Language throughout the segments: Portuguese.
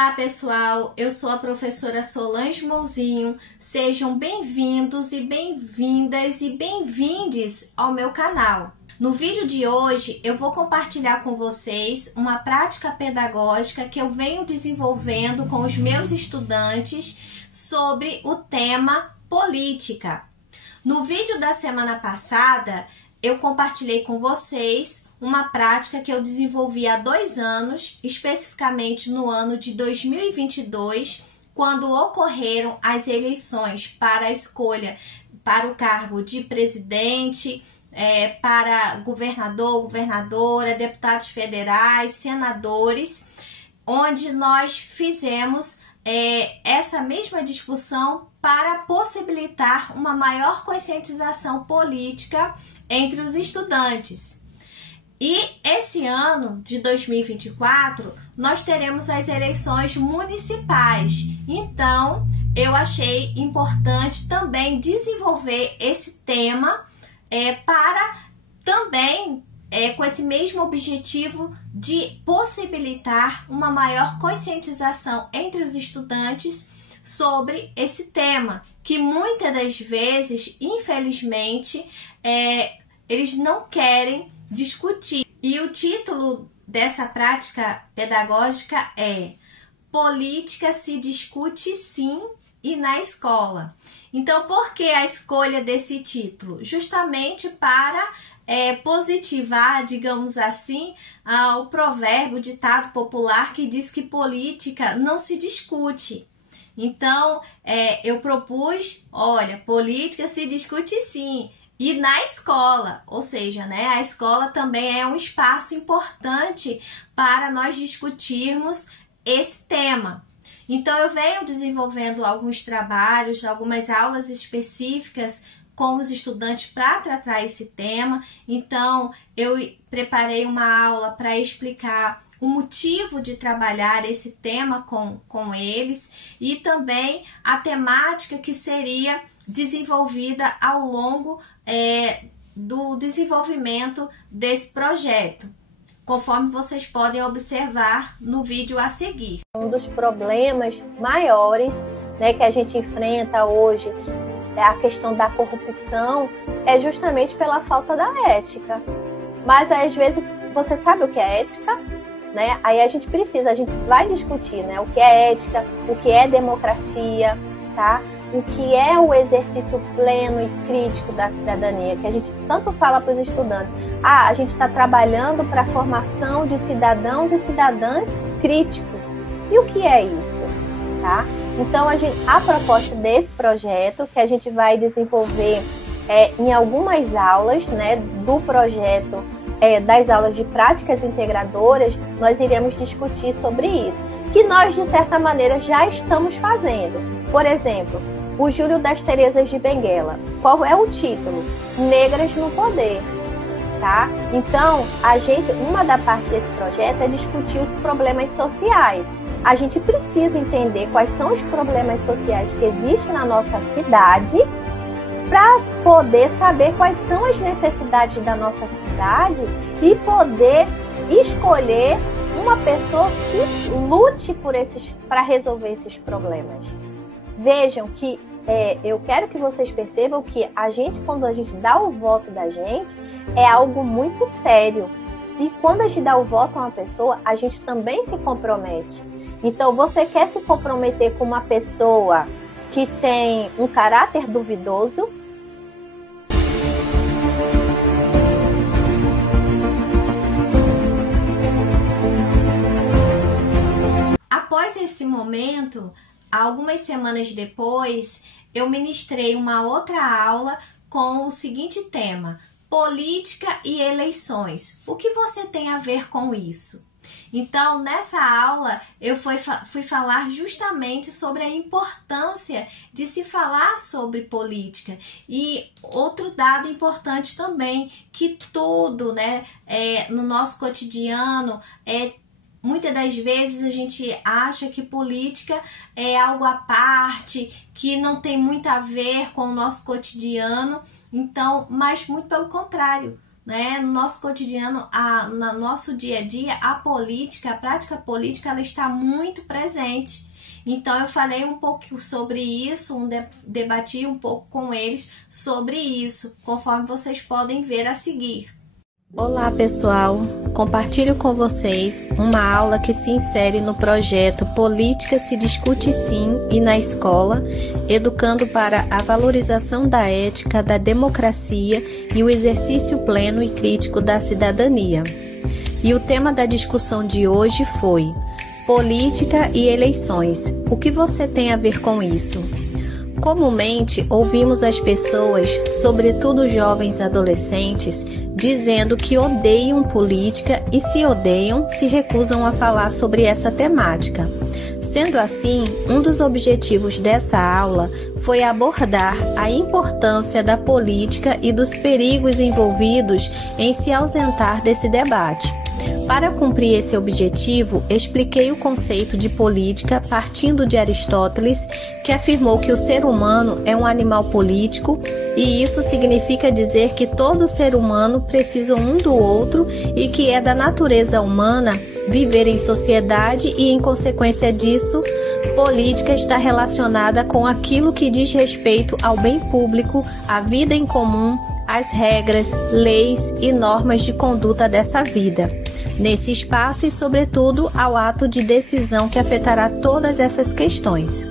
Olá pessoal, eu sou a professora Solange Mouzinho, sejam bem-vindos e bem-vindas e bem-vindes ao meu canal. No vídeo de hoje eu vou compartilhar com vocês uma prática pedagógica que eu venho desenvolvendo com os meus estudantes sobre o tema política. No vídeo da semana passada eu compartilhei com vocês uma prática que eu desenvolvi há 2 anos, especificamente no ano de 2022, quando ocorreram as eleições para a escolha para o cargo de presidente, para governador, governadora, deputados federais, senadores, onde nós fizemos essa mesma discussão para possibilitar uma maior conscientização política entre os estudantes. E esse ano de 2024, nós teremos as eleições municipais. Então, eu achei importante também desenvolver esse tema para também, com esse mesmo objetivo de possibilitar uma maior conscientização entre os estudantes sobre esse tema, que muitas das vezes, infelizmente, eles não querem discutir. E o título dessa prática pedagógica é Política se discute sim e na escola. Então, por que a escolha desse título? Justamente para positivar, digamos assim, o provérbio, o ditado popular que diz que política não se discute. Então, eu propus, olha, política se discute sim, e na escola, ou seja, a escola também é um espaço importante para nós discutirmos esse tema. Então, eu venho desenvolvendo alguns trabalhos, algumas aulas específicas com os estudantes para tratar esse tema. Então, eu preparei uma aula para explicar o motivo de trabalhar esse tema com eles e também a temática que seria desenvolvida ao longo do desenvolvimento desse projeto, conforme vocês podem observar no vídeo a seguir. Um dos problemas maiores, que a gente enfrenta hoje, a questão da corrupção, é justamente pela falta da ética. Mas às vezes você sabe o que é ética? Aí a gente vai discutir, o que é ética, o que é democracia, tá? O que é o exercício pleno e crítico da cidadania, que a gente tanto fala para os estudantes. A gente está trabalhando para a formação de cidadãos e cidadãs críticos. E o que é isso? Tá? Então, a proposta desse projeto, que a gente vai desenvolver em algumas aulas do projeto, das aulas de práticas integradoras, nós iremos discutir sobre isso, que nós, de certa maneira, já estamos fazendo. Por exemplo, o Júlio das Terezas de Benguela. Qual é o título? Negras no Poder. Tá? Então, uma da parte desse projeto é discutir os problemas sociais. A gente precisa entender quais são os problemas sociais que existem na nossa cidade para poder saber quais são as necessidades da nossa cidade e poder escolher uma pessoa que lute para resolver esses problemas. Vejam que eu quero que vocês percebam que quando a gente dá o voto da gente, é algo muito sério. E quando a gente dá o voto a uma pessoa, a gente também se compromete. Então, você quer se comprometer com uma pessoa que tem um caráter duvidoso? Após esse momento, algumas semanas depois, eu ministrei uma outra aula com o seguinte tema: política e eleições. O que você tem a ver com isso? Então, nessa aula, eu fui falar justamente sobre a importância de se falar sobre política. E outro dado importante também, que tudo, no nosso cotidiano, muitas das vezes a gente acha que política é algo à parte, que não tem muito a ver com o nosso cotidiano, então, mas muito pelo contrário. né, no nosso cotidiano, no nosso dia a dia, a prática política, ela está muito presente. Então eu falei um pouco sobre isso, debati um pouco com eles sobre isso, conforme vocês podem ver a seguir. Olá pessoal, compartilho com vocês uma aula que se insere no projeto Política se discute sim e na escola, educando para a valorização da ética, da democracia e o exercício pleno e crítico da cidadania. E o tema da discussão de hoje foi Política e eleições. O que você tem a ver com isso? Comumente ouvimos as pessoas, sobretudo jovens adolescentes, dizendo que odeiam política e se odeiam, se recusam a falar sobre essa temática. Sendo assim, um dos objetivos dessa aula foi abordar a importância da política e dos perigos envolvidos em se ausentar desse debate. Para cumprir esse objetivo, expliquei o conceito de política partindo de Aristóteles, que afirmou que o ser humano é um animal político, e isso significa dizer que todo ser humano precisa um do outro e que é da natureza humana viver em sociedade e, em consequência disso, política está relacionada com aquilo que diz respeito ao bem público, à vida em comum, às regras, leis e normas de conduta dessa vida. Nesse espaço e, sobretudo, ao ato de decisão que afetará todas essas questões.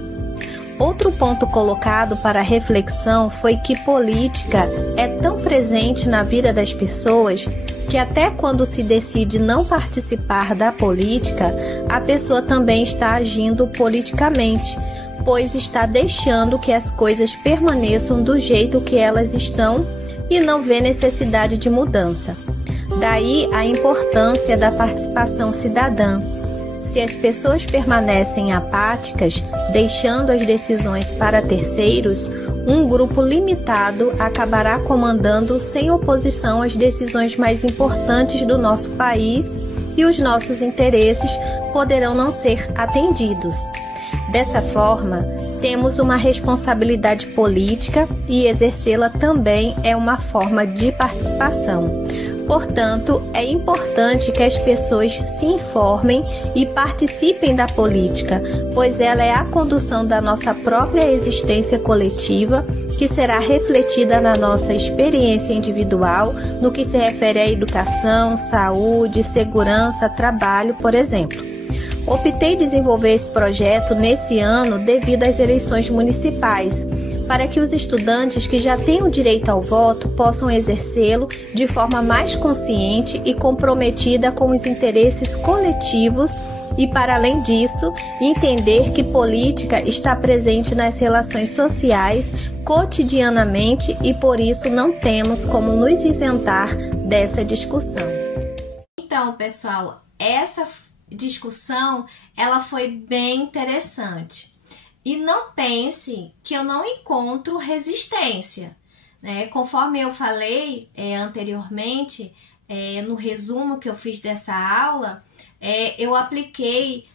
Outro ponto colocado para reflexão foi que política é tão presente na vida das pessoas que até quando se decide não participar da política, a pessoa também está agindo politicamente, pois está deixando que as coisas permaneçam do jeito que elas estão e não vê necessidade de mudança. Daí a importância da participação cidadã. Se as pessoas permanecem apáticas, deixando as decisões para terceiros, um grupo limitado acabará comandando sem oposição as decisões mais importantes do nosso país e os nossos interesses poderão não ser atendidos. Dessa forma, temos uma responsabilidade política e exercê-la também é uma forma de participação. Portanto, é importante que as pessoas se informem e participem da política, pois ela é a condução da nossa própria existência coletiva, que será refletida na nossa experiência individual, no que se refere à educação, saúde, segurança, trabalho, por exemplo. Optei desenvolver esse projeto nesse ano devido às eleições municipais, para que os estudantes que já têm o direito ao voto possam exercê-lo de forma mais consciente e comprometida com os interesses coletivos e, para além disso, entender que política está presente nas relações sociais cotidianamente e, por isso, não temos como nos isentar dessa discussão. Então, pessoal, essa discussão ela foi bem interessante. E não pense que eu não encontro resistência, né? Conforme eu falei anteriormente, no resumo que eu fiz dessa aula, eu apliquei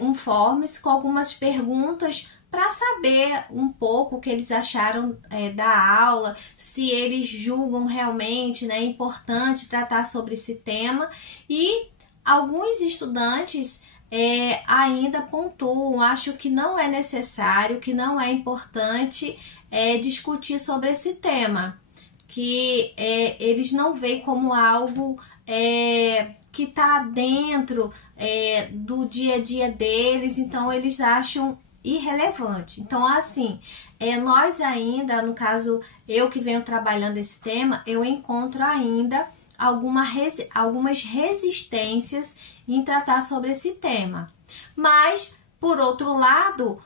um forms com algumas perguntas para saber um pouco o que eles acharam da aula, se eles julgam realmente, né, importante tratar sobre esse tema. E alguns estudantes ainda pontuam, acho que não é necessário, que não é importante discutir sobre esse tema, que eles não veem como algo que está dentro do dia a dia deles, então eles acham irrelevante. Então, assim, nós ainda, no caso, eu que venho trabalhando esse tema, eu encontro ainda algumas resistências em tratar sobre esse tema. Mas, por outro lado,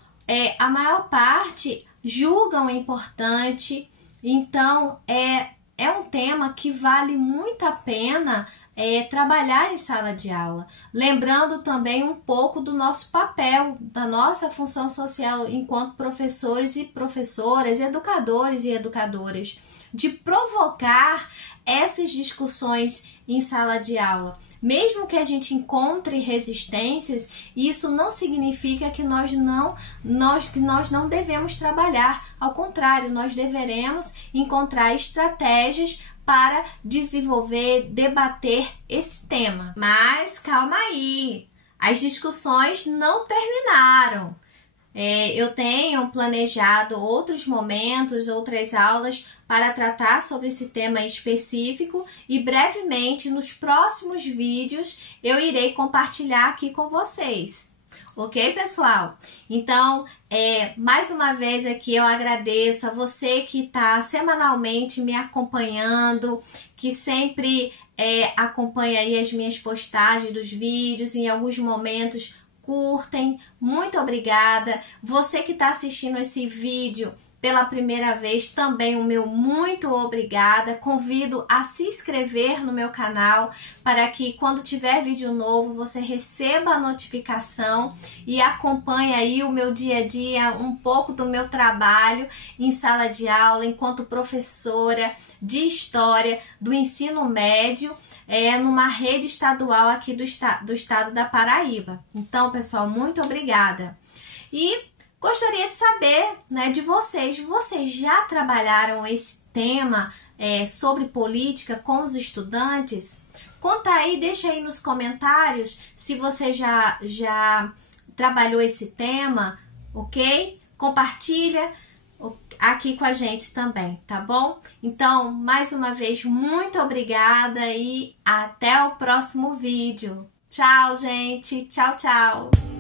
a maior parte julgam importante, então é um tema que vale muito a pena trabalhar em sala de aula. Lembrando também um pouco do nosso papel, da nossa função social enquanto professores e professoras, educadores e educadoras, de provocar essas discussões em sala de aula. Mesmo que a gente encontre resistências, isso não significa que nós não devemos trabalhar. Ao contrário, nós deveremos encontrar estratégias para desenvolver, debater esse tema. Mas calma aí, as discussões não terminaram. Eu tenho planejado outros momentos, outras aulas para tratar sobre esse tema específico e brevemente nos próximos vídeos eu irei compartilhar aqui com vocês. Ok, pessoal? Então, mais uma vez aqui eu agradeço a você que está semanalmente me acompanhando, que sempre acompanha aí as minhas postagens dos vídeos, em alguns momentos curtem, muito obrigada. Você que está assistindo esse vídeo pela primeira vez, também o meu muito obrigada. Convido a se inscrever no meu canal para que quando tiver vídeo novo você receba a notificação e acompanhe aí o meu dia a dia, um pouco do meu trabalho em sala de aula enquanto professora de História do ensino médio, numa rede estadual aqui do estado da Paraíba. Então, pessoal, muito obrigada. E gostaria de saber, né, de vocês. Vocês já trabalharam esse tema sobre política com os estudantes? Conta aí, deixa aí nos comentários se você já trabalhou esse tema, ok? Compartilha aqui com a gente também, tá bom? Então, mais uma vez, muito obrigada e até o próximo vídeo. Tchau, gente. Tchau, tchau.